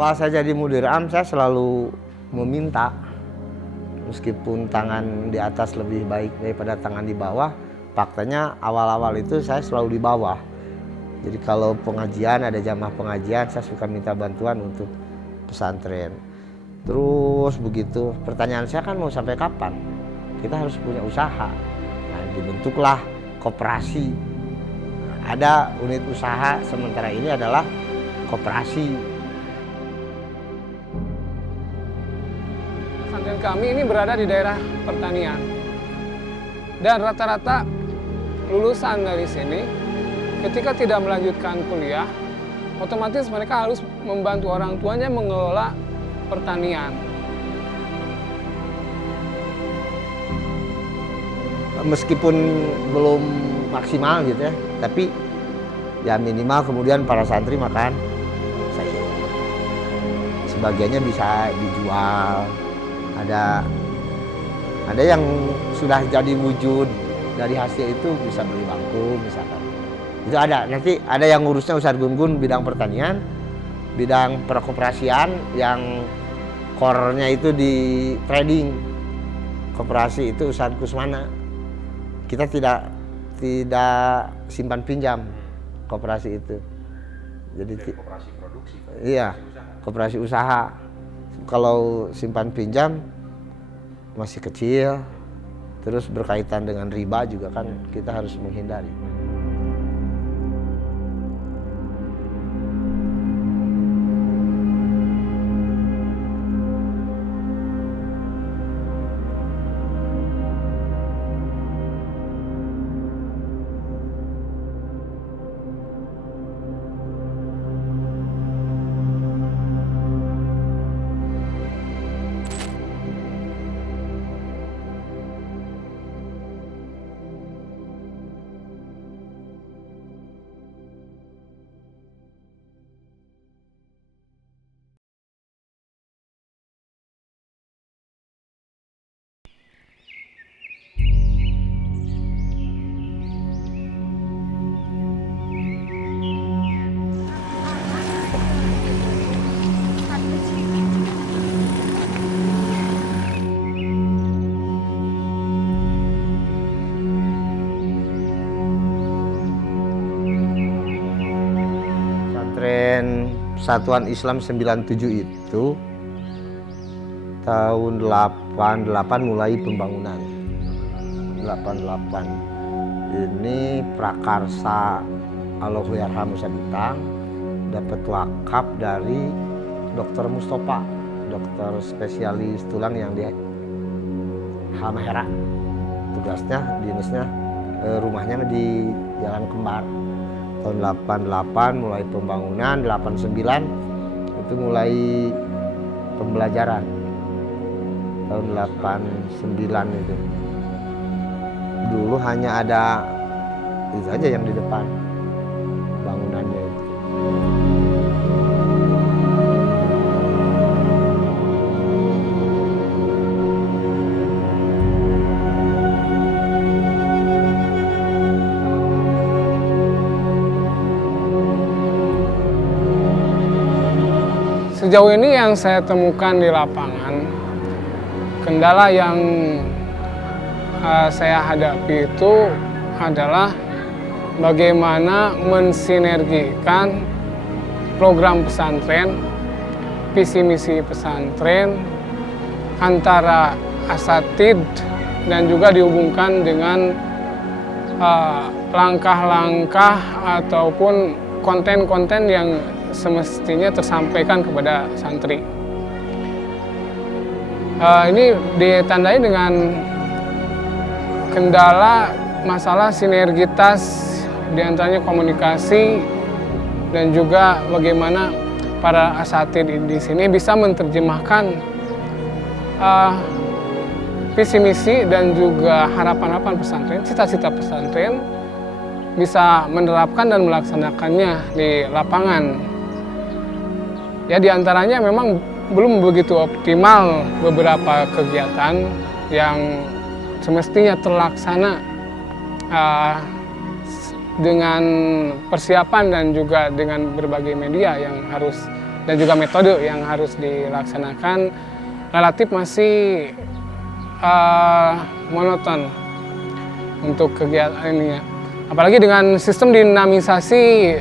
Awal saya jadi mudir am, saya selalu meminta. Meskipun tangan di atas lebih baik daripada tangan di bawah, faktanya awal-awal itu saya selalu di bawah. Jadi kalau pengajian, ada jamaah pengajian, saya suka minta bantuan untuk pesantren. Terus begitu, pertanyaan saya kan mau sampai kapan? Kita harus punya usaha. Nah, dibentuklah koperasi. Ada unit usaha, sementara ini adalah koperasi. Pesantren kami ini berada di daerah pertanian. Dan rata-rata lulusan dari sini ketika tidak melanjutkan kuliah, otomatis mereka harus membantu orang tuanya mengelola pertanian. Meskipun belum maksimal gitu ya, tapi ya minimal kemudian para santri makan sayur. Sebagiannya bisa dijual. Ada yang sudah jadi wujud dari hasil itu bisa beli bangku misalkan. Itu ada. Nanti ada yang ngurusnya Ustadz Gun-Gun bidang pertanian, bidang perkoperasian yang core-nya itu di trading. Koperasi itu Ustadz Kusmana. Kita tidak simpan pinjam koperasi itu. Jadi koperasi produksi. Iya, koperasi usaha. Kalau simpan pinjam masih kecil, terus berkaitan dengan riba juga kan kita harus menghindari. Persatuan Islam 97 itu tahun 88 mulai pembangunan. 88 ini prakarsa Allahyarham Ustadz Itang dapat wakaf dari Dr. Mustafa, dokter spesialis tulang yang di Halmahera. Tugasnya, dinasnya, rumahnya di Jalan Kembar. Tahun 88 mulai pembangunan, 89 itu mulai pembelajaran. Tahun 89 itu. Dulu hanya ada itu aja yang di depan bangunannya itu. Sejauh ini yang saya temukan di lapangan, kendala yang saya hadapi itu adalah bagaimana mensinergikan program pesantren, visi misi pesantren antara asatid dan juga dihubungkan dengan langkah-langkah ataupun konten-konten yang semestinya tersampaikan kepada santri. Ini ditandai dengan kendala masalah sinergitas diantaranya komunikasi dan juga bagaimana para asatid di sini bisa menerjemahkan visi misi dan juga harapan-harapan pesantren, cita-cita pesantren bisa menerapkan dan melaksanakannya di lapangan. Ya diantaranya memang belum begitu optimal beberapa kegiatan yang semestinya terlaksana dengan persiapan dan juga dengan berbagai media yang harus dan juga metode yang harus dilaksanakan relatif masih monoton untuk kegiatan ini ya. Apalagi dengan sistem dinamisasi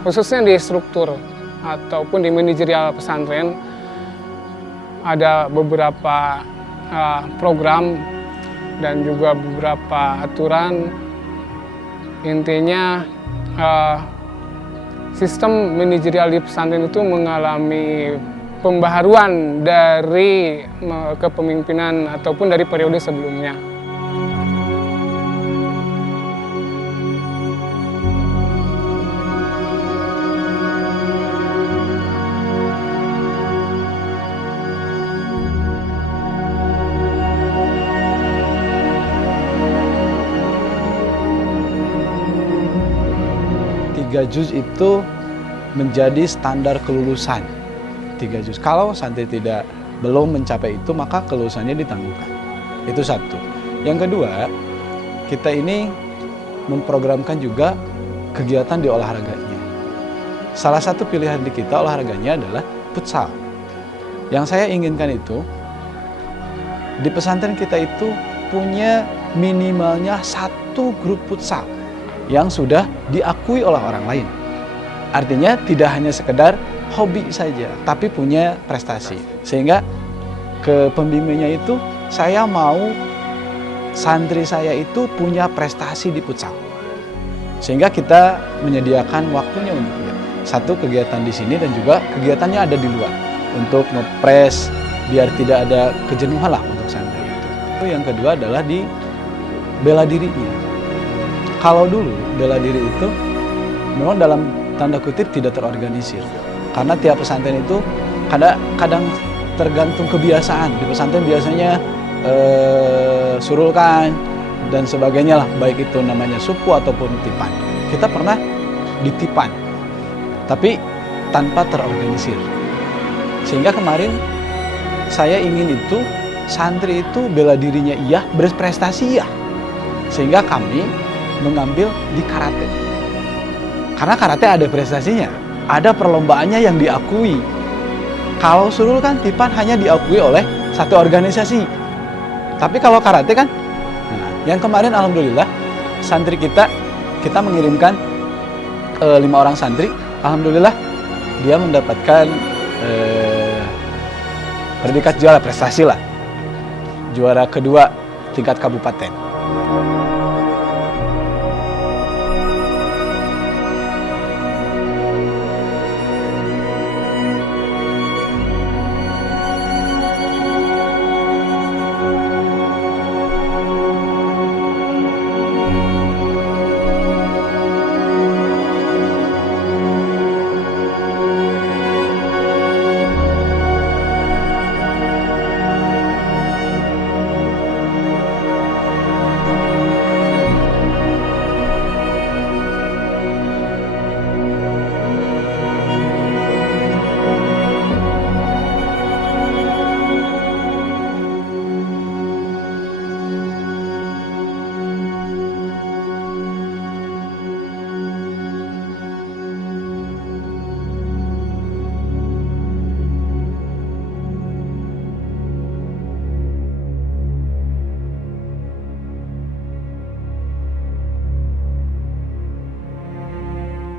khususnya di struktur ataupun di manajerial pesantren, ada beberapa program dan juga beberapa aturan. Intinya sistem manajerial di pesantren itu mengalami pembaharuan dari kepemimpinan ataupun dari periode sebelumnya. Tiga juz itu menjadi standar kelulusan. 3 juz. Kalau santri belum mencapai itu, maka kelulusannya ditangguhkan. Itu satu. Yang kedua, kita ini memprogramkan juga kegiatan di olahraganya. Salah satu pilihan di kita olahraganya adalah futsal. Yang saya inginkan itu, di pesantren kita itu punya minimalnya 1 grup futsal yang sudah diakui oleh orang lain. Artinya tidak hanya sekedar hobi saja, tapi punya prestasi. Sehingga ke pembimbingnya itu, saya mau santri saya itu punya prestasi di futsal. Sehingga kita menyediakan waktunya untuk dia. Satu kegiatan di sini dan juga kegiatannya ada di luar. Untuk ngepres, biar tidak ada kejenuhan lah untuk santri itu. Yang kedua adalah di bela dirinya. Kalau dulu bela diri itu memang dalam tanda kutip tidak terorganisir. Karena tiap pesantren itu kadang tergantung kebiasaan. Di pesantren biasanya surulkan dan sebagainya lah, baik itu namanya suku ataupun tipan. Kita pernah di tipan, tapi tanpa terorganisir. Sehingga kemarin saya ingin itu santri itu bela dirinya iya, berprestasi iya. Sehingga kami mengambil di karate. Karena karate ada prestasinya, ada perlombaannya yang diakui. Kalau surul kan tipan hanya diakui oleh satu organisasi. Tapi kalau karate kan, yang kemarin alhamdulillah santri kita mengirimkan 5 orang santri, alhamdulillah dia mendapatkan predikat juara prestasi lah, juara kedua tingkat kabupaten.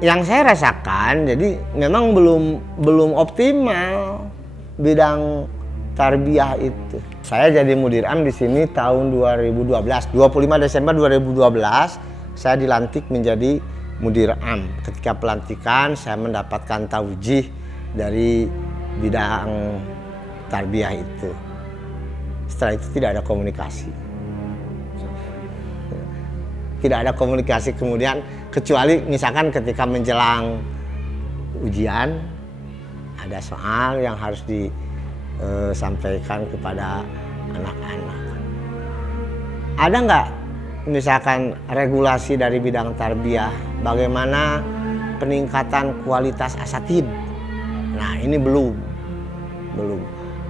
Yang saya rasakan, jadi memang belum optimal bidang tarbiyah itu. Saya jadi mudir am di sini tahun 2012, 25 Desember 2012 saya dilantik menjadi mudir am. Ketika pelantikan saya mendapatkan taujih dari bidang tarbiyah itu. Setelah itu tidak ada komunikasi. Tidak ada komunikasi kemudian, kecuali misalkan ketika menjelang ujian ada soal yang harus disampaikan kepada anak-anak. Ada nggak misalkan regulasi dari bidang tarbiyah, bagaimana peningkatan kualitas asatid? Nah ini belum.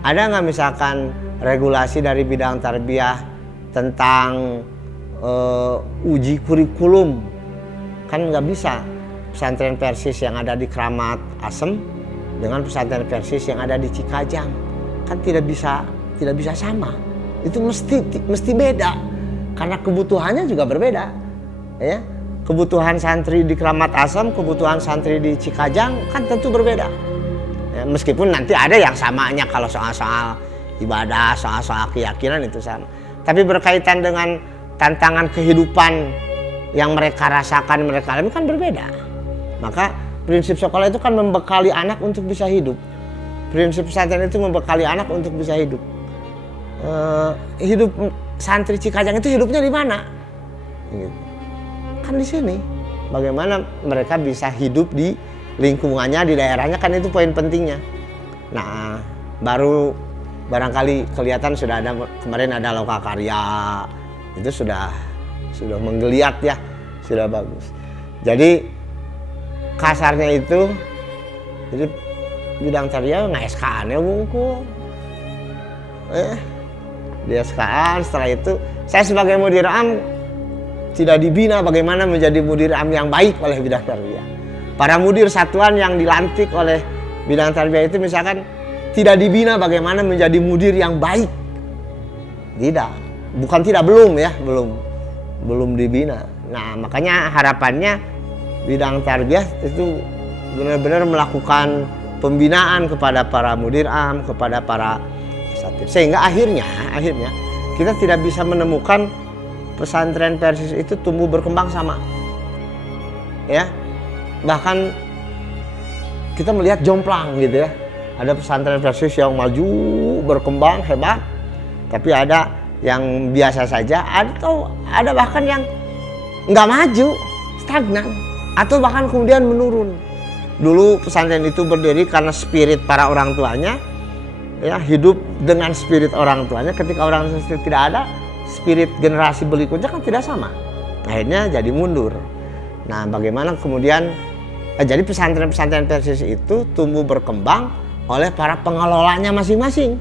Ada nggak misalkan regulasi dari bidang tarbiyah tentang uji kurikulum? Kan nggak bisa pesantren Persis yang ada di Kramat Asem dengan pesantren Persis yang ada di Cikajang. Kan tidak bisa sama. Itu mesti beda karena kebutuhannya juga berbeda. Ya. Kebutuhan santri di Kramat Asem, kebutuhan santri di Cikajang kan tentu berbeda. Ya, meskipun nanti ada yang samanya kalau soal-soal ibadah, soal-soal keyakinan itu sama. Tapi berkaitan dengan tantangan kehidupan yang mereka rasakan, mereka alami kan berbeda. Maka prinsip sekolah itu kan membekali anak untuk bisa hidup. Prinsip pesantren itu membekali anak untuk bisa hidup. Hidup santri Cikajang itu hidupnya di mana? Gitu. Kan di sini. Bagaimana mereka bisa hidup di lingkungannya, di daerahnya, kan itu poin pentingnya. Nah, baru barangkali kelihatan sudah ada, kemarin ada Lokakarya, itu sudah menggeliat ya, sudah bagus. Jadi kasarnya itu, jadi bidang tarbiyah nggak SK-an ya bungku. Di SK-an, setelah itu saya sebagai mudir am tidak dibina bagaimana menjadi mudir am yang baik oleh bidang tarbiyah. Para mudir satuan yang dilantik oleh bidang tarbiyah itu misalkan tidak dibina bagaimana menjadi mudir yang baik. Tidak, bukan tidak, belum dibina. Nah, makanya harapannya bidang tarbiyah itu benar-benar melakukan pembinaan kepada para mudir am, kepada para asatidz, sehingga akhirnya kita tidak bisa menemukan pesantren Persis itu tumbuh berkembang sama. Ya. Bahkan kita melihat jomplang gitu ya. Ada pesantren Persis yang maju, berkembang hebat, tapi ada yang biasa saja, atau ada bahkan yang nggak maju, stagnan, atau bahkan kemudian menurun. Dulu pesantren itu berdiri karena spirit para orang tuanya, ya, hidup dengan spirit orang tuanya. Ketika orang tua tidak ada, spirit generasi berikutnya kan tidak sama. Akhirnya jadi mundur. Nah, bagaimana kemudian jadi pesantren-pesantren Persis itu tumbuh berkembang oleh para pengelolanya masing-masing,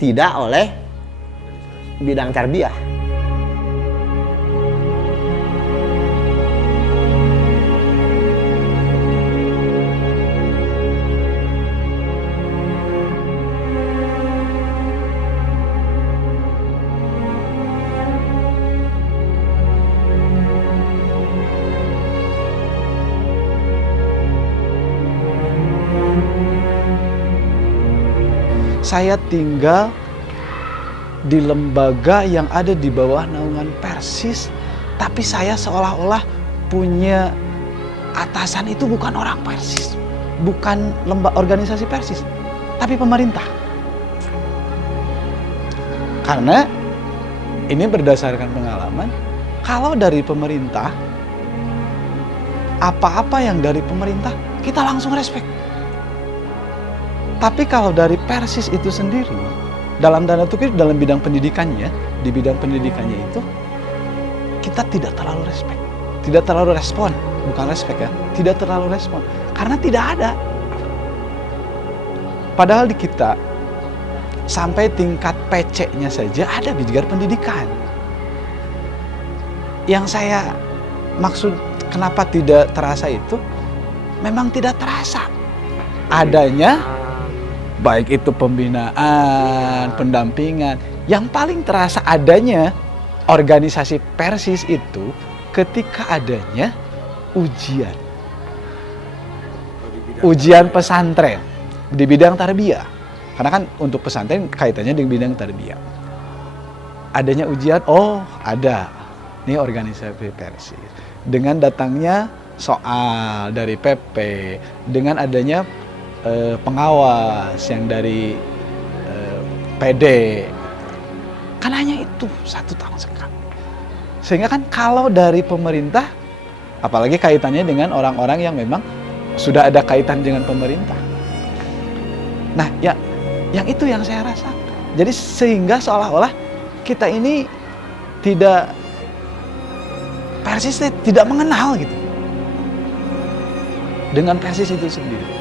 tidak oleh bidang tarbiyah. Saya tinggal di lembaga yang ada di bawah naungan Persis, tapi saya seolah-olah punya atasan itu bukan orang Persis, bukan organisasi Persis, tapi pemerintah. Karena ini berdasarkan pengalaman, kalau dari pemerintah, apa-apa yang dari pemerintah kita langsung respect. Tapi kalau dari Persis itu sendiri, dalam tanda kutip dalam bidang pendidikannya, di bidang pendidikannya itu kita tidak terlalu respect, tidak terlalu respon, bukan respect ya, tidak terlalu respon, karena tidak ada. Padahal di kita sampai tingkat PC-nya saja ada bidang pendidikan. Yang saya maksud kenapa tidak terasa itu, memang tidak terasa adanya. Baik itu pembinaan, pendampingan, yang paling terasa adanya organisasi Persis itu ketika adanya ujian pesantren di bidang tarbiyah. Karena kan untuk pesantren kaitannya dengan bidang tarbiyah. Adanya ujian, oh ada, ini organisasi Persis. Dengan datangnya soal dari PP, dengan adanya pengawas yang dari PD, kan hanya itu 1 tahun sekali. Sehingga kan kalau dari pemerintah, apalagi kaitannya dengan orang-orang yang memang sudah ada kaitan dengan pemerintah. Nah, ya, yang itu yang saya rasa. Jadi sehingga seolah-olah kita ini tidak Persis tidak mengenal gitu dengan Persis itu sendiri.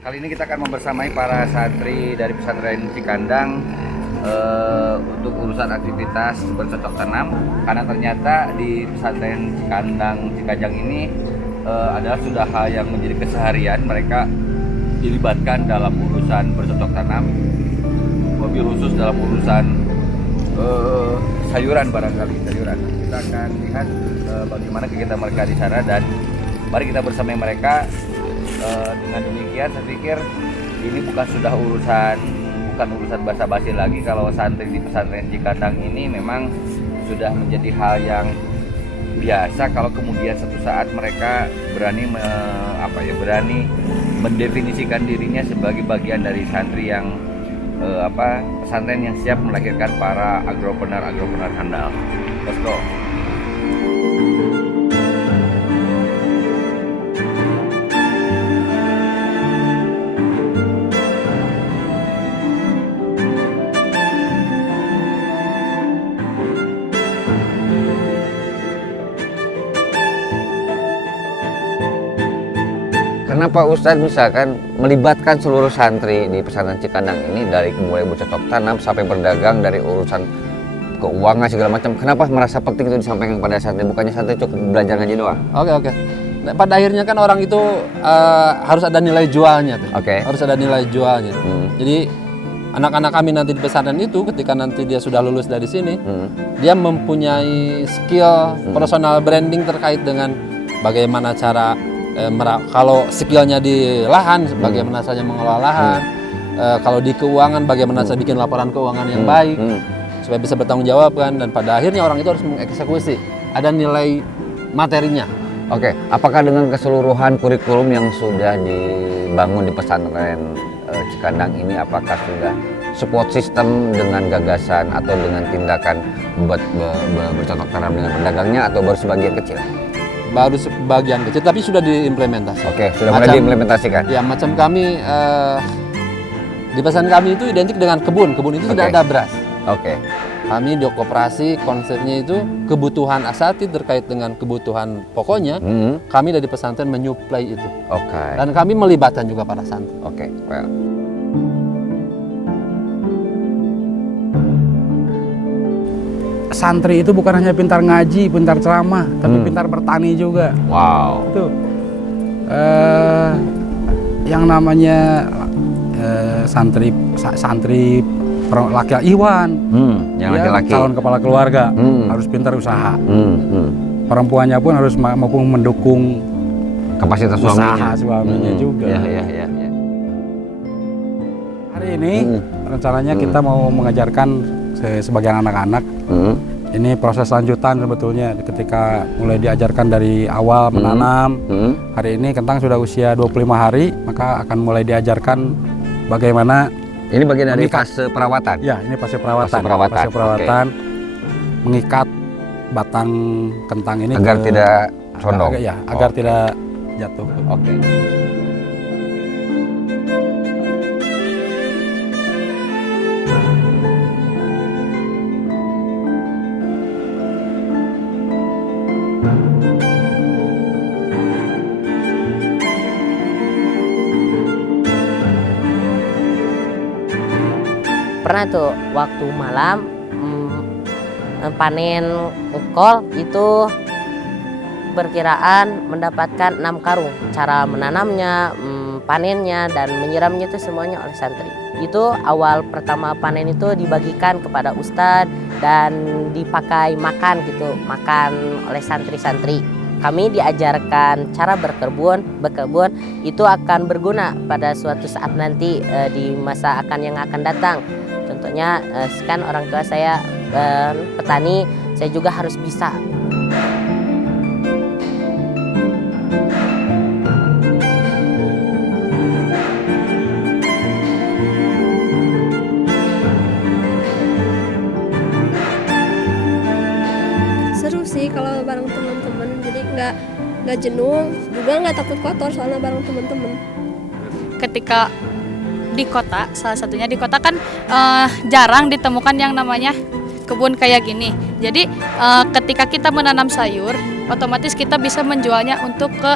Kali ini kita akan membersamai para santri dari pesantren Cikandang untuk urusan aktivitas bercocok tanam, karena ternyata di pesantren Cikandang ini adalah sudah hal yang menjadi keseharian. Mereka dilibatkan dalam urusan bercocok tanam, lebih khusus dalam urusan sayuran barangkali. Kita akan lihat bagaimana kegiatan mereka di sana, dan mari kita bersamai mereka. Dengan demikian saya pikir ini bukan urusan basa-basi lagi. Kalau santri di pesantren Cikandang ini memang sudah menjadi hal yang biasa kalau kemudian satu saat mereka berani mendefinisikan dirinya sebagai bagian dari santri yang pesantren yang siap melahirkan para agropreneur handal. Let's go. Kenapa Ustadz misalkan melibatkan seluruh santri di pesantren Cikandang ini dari mulai bercocok tanam sampai berdagang, dari urusan keuangan segala macam? Kenapa merasa penting itu disampaikan kepada santri? Bukannya santri cukup belajar ngaji doang? Oke. Nah, pada akhirnya kan orang itu harus ada nilai jualnya tuh. Harus ada nilai jualnya. Jadi anak-anak kami nanti di pesantren itu ketika nanti dia sudah lulus dari sini, dia mempunyai skill personal branding terkait dengan bagaimana cara kalau skillnya di lahan, bagaimana saja mengelola lahan, kalau di keuangan bagaimana saya bikin laporan keuangan yang baik supaya bisa bertanggung jawab kan, dan pada akhirnya orang itu harus mengeksekusi, ada nilai materinya. Oke, apakah dengan keseluruhan kurikulum yang sudah dibangun di pesantren Cikandang ini, apakah sudah support system dengan gagasan atau dengan tindakan bercocok tanam dengan pedagangnya, atau baru sebagian kecil? Baru sebagian kecil, tapi sudah diimplementasi. Oke, sudah mulai diimplementasikan. Ya, macam kami di pesantren kami itu identik dengan kebun itu tidak ada beras. Oke. Kami di koperasi konsepnya itu kebutuhan asati terkait dengan kebutuhan pokoknya. Kami dari pesantren menyuplai itu. Oke. Dan kami melibatkan juga para santri. Oke, well. Santri itu bukan hanya pintar ngaji, pintar ceramah, tapi pintar bertani juga. Wow. Itu yang namanya santri laki-laki Iwan, yang laki-laki calon kepala keluarga harus pintar usaha. Perempuannya pun harus mampu mendukung kapasitas suaminya juga. Ya. Hari ini rencananya kita mau mengajarkan sebagian anak-anak. Ini proses lanjutan sebetulnya ketika mulai diajarkan dari awal menanam. Hari ini kentang sudah usia 25 hari, maka akan mulai diajarkan bagaimana. Ini bagian dari fase perawatan? Ya, ini fase perawatan. Fase perawatan. Mengikat batang kentang ini agar tidak condong. Agar tidak jatuh. Oke. Pernah tuh waktu malam panen kol itu perkiraan mendapatkan 6 karung. Cara menanamnya, panennya, dan menyiramnya itu semuanya oleh santri. Itu awal pertama panen itu dibagikan kepada ustadz dan dipakai makan oleh santri-santri. Kami diajarkan cara berkebun itu akan berguna pada suatu saat nanti di masa yang akan datang. Contohnya kan orang tua saya petani, saya juga harus bisa. Seru sih kalau bareng teman-teman, jadi nggak jenuh, juga nggak takut kotor soalnya bareng teman-teman. Ketika di kota, salah satunya di kota kan jarang ditemukan yang namanya kebun kayak gini. Jadi ketika kita menanam sayur, otomatis kita bisa menjualnya untuk ke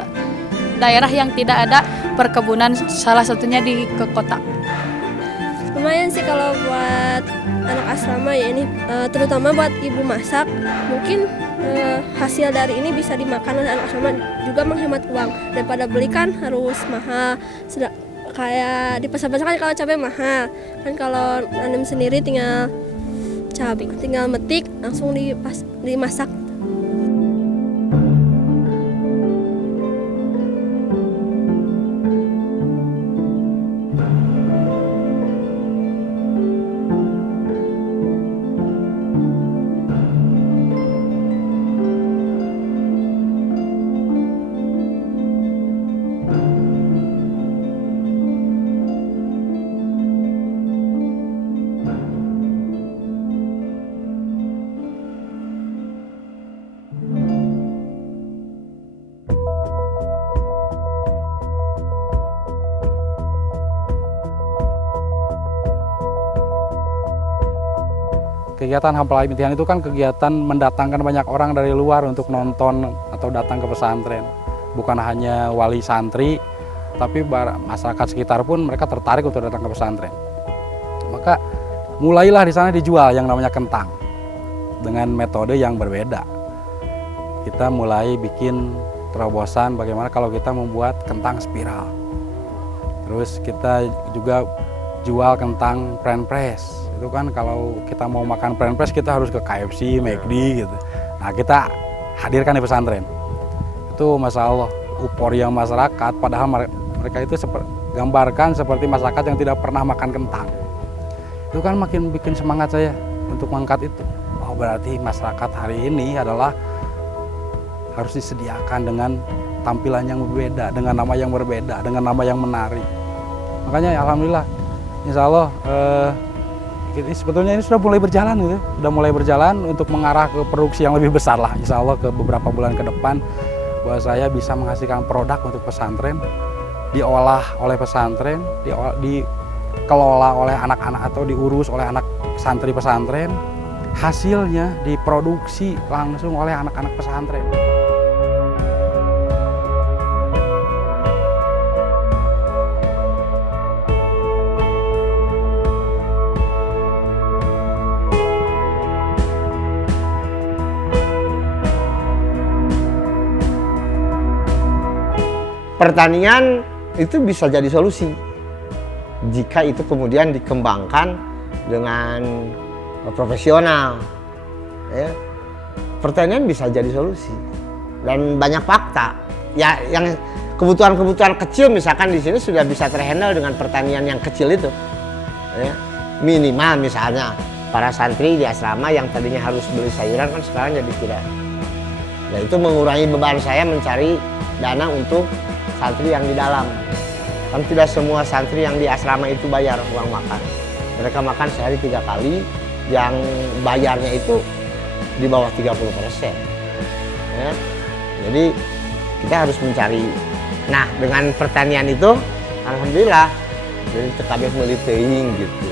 daerah yang tidak ada perkebunan, salah satunya ke kota. Lumayan sih kalau buat anak asrama ya ini, terutama buat ibu masak, mungkin hasil dari ini bisa dimakan oleh anak asrama, juga menghemat uang daripada beli kan harus mahal. Kayak di pasar-pasar kan kalau cabai mahal, kan kalau nanam sendiri tinggal metik langsung dimasak. Kegiatan hafal imtihan itu kan kegiatan mendatangkan banyak orang dari luar untuk nonton atau datang ke pesantren. Bukan hanya wali santri, tapi masyarakat sekitar pun mereka tertarik untuk datang ke pesantren. Maka mulailah di sana dijual yang namanya kentang dengan metode yang berbeda. Kita mulai bikin terobosan bagaimana kalau kita membuat kentang spiral. Terus kita juga jual kentang French press. Itu kan kalau kita mau makan French press kita harus ke KFC, McD gitu. Nah kita hadirkan di pesantren. Itu Masya Allah, euforia masyarakat, padahal mereka itu gambarkan seperti masyarakat yang tidak pernah makan kentang. Itu kan makin bikin semangat saya untuk mengangkat itu. Oh berarti masyarakat hari ini adalah harus disediakan dengan tampilan yang berbeda, dengan nama yang berbeda, dengan nama yang menarik. Makanya alhamdulillah, insya Allah sebetulnya ini sudah mulai berjalan gitu, sudah mulai berjalan untuk mengarah ke produksi yang lebih besar lah, insya Allah ke beberapa bulan ke depan, bahwa saya bisa menghasilkan produk untuk pesantren, diolah oleh pesantren, dikelola oleh anak-anak atau diurus oleh anak santri pesantren, hasilnya diproduksi langsung oleh anak-anak pesantren. Pertanian itu bisa jadi solusi jika itu kemudian dikembangkan dengan profesional. Ya. Pertanian bisa jadi solusi dan banyak fakta. Ya, yang kebutuhan-kebutuhan kecil misalkan di sini sudah bisa terhandle dengan pertanian yang kecil itu. Ya. Minimal misalnya para santri di asrama yang tadinya harus beli sayuran kan sekarang jadi tidak. Nah itu mengurangi beban saya mencari dana untuk santri yang di dalam. Kan tidak semua santri yang di asrama itu bayar uang makan. Mereka makan sehari 3 kali, yang bayarnya itu di bawah 30%. Ya. Jadi kita harus mencari. Nah dengan pertanian itu, alhamdulillah, jadi TKB meuli teuing gitu.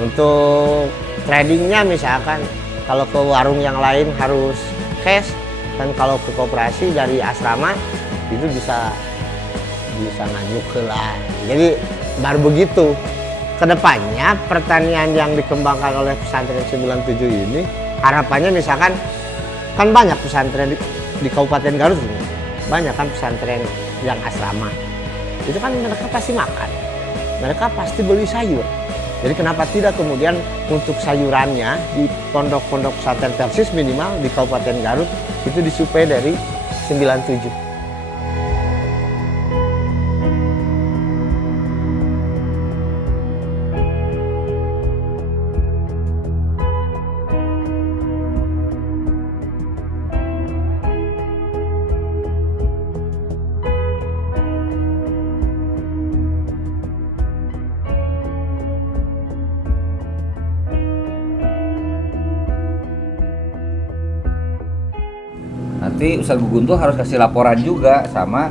Untuk tradingnya misalkan, kalau ke warung yang lain harus cash, dan kalau ke koperasi dari asrama itu bisa ngajuk lah. Jadi baru begitu. Kedepannya pertanian yang dikembangkan oleh pesantren 97 ini harapannya misalkan kan banyak pesantren di Kabupaten Garut ini. Banyak kan pesantren yang asrama. Itu kan mereka pasti makan. Mereka pasti beli sayur. Jadi kenapa tidak kemudian untuk sayurannya di pondok-pondok pesantren Persis minimal di Kabupaten Garut itu disuplai dari 97. Nanti Ustadz Gugun tuh harus kasih laporan juga sama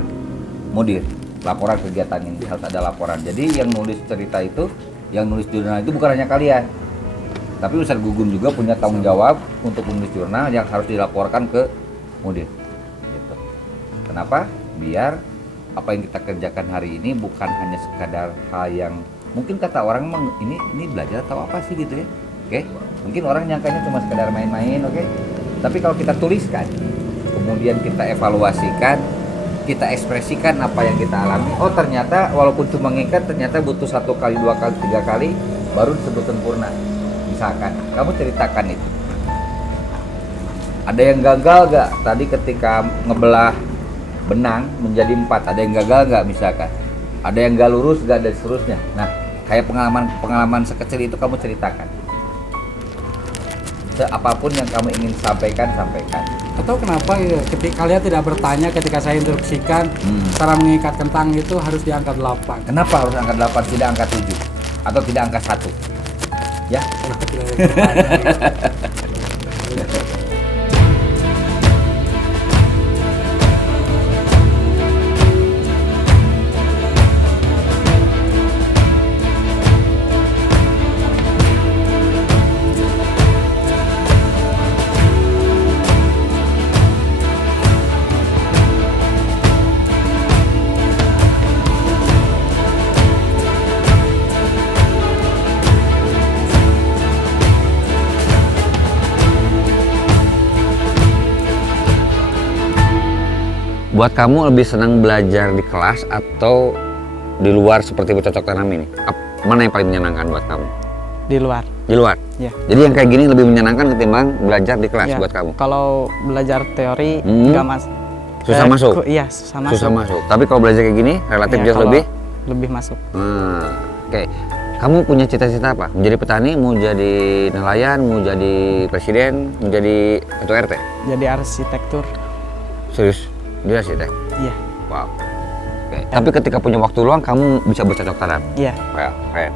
mudir. Laporan kegiatan ini harus ada laporan. Jadi yang nulis cerita itu, yang nulis jurnal itu bukan hanya kalian. Tapi Ustadz Gugun juga punya tanggung jawab untuk menulis jurnal yang harus dilaporkan ke mudir. Gitu. Kenapa? Biar apa yang kita kerjakan hari ini bukan hanya sekadar hal yang mungkin kata orang ini belajar atau apa sih gitu ya. Oke, mungkin orang nyangkanya cuma sekadar main-main, oke. Tapi kalau kita tuliskan, kemudian kita evaluasikan, kita ekspresikan apa yang kita alami. Oh ternyata walaupun cuma ngikat, ternyata butuh 1 kali, 2 kali, 3 kali baru disebut sempurna. Misalkan, kamu ceritakan itu. Ada yang gagal gak tadi ketika ngebelah benang menjadi 4? Ada yang gagal gak misalkan? Ada yang gak lurus gak dan seterusnya. Nah, kayak pengalaman sekecil itu kamu ceritakan. Apapun yang kamu ingin sampaikan. Atau kenapa ya, ketika kalian tidak bertanya ketika saya instruksikan cara mengikat kentang itu harus di angka 8. Kenapa harus angka 8 tidak angka 7 atau tidak angka 1? Ya. Kenapa tidak bertanya? Buat kamu lebih senang belajar di kelas atau di luar seperti bercocok tanam ini? Mana yang paling menyenangkan buat kamu? Di luar. Di luar? Ya. Jadi yang kayak gini lebih menyenangkan ketimbang belajar di kelas Ya, buat kamu? kalau belajar teori nggak Susah masuk? Iya, susah masuk. Susah masuk. Tapi kalau belajar kayak gini relatif Ya, jauh kalau lebih masuk. Oke. Kamu punya cita-cita apa? Mau jadi petani, mau jadi nelayan, mau jadi presiden, mau jadi ketua RT? Jadi arsitektur. Serius? Dia arsitek? Iya. Wow. Oke. Tapi ketika punya waktu luang, kamu bisa bercocok tanam? Iya. Well, keren.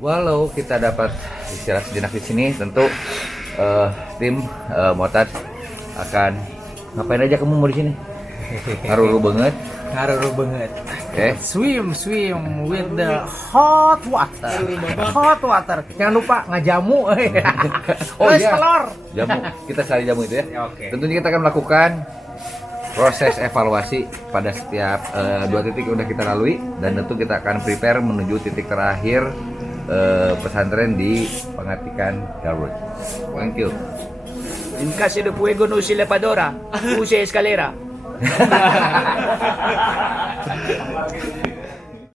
Walau kita dapat istirahat sejenak di sini, tentu tim Motad akan ngapain aja kamu mau di sini? Haruru banget. Haruru banget. Oke. Swim with the hot water. Hot water. Jangan lupa ngajamu. Oh iya. Telur. Jamu. Kita cari jamu itu ya. Oke. Tentunya kita akan melakukan proses evaluasi pada setiap 2 titik yang udah kita lalui, dan tentu kita akan prepare menuju titik terakhir pesantren di Pengatikan Garut. Thank you. En caso de fuego no se lavadora, use escalera.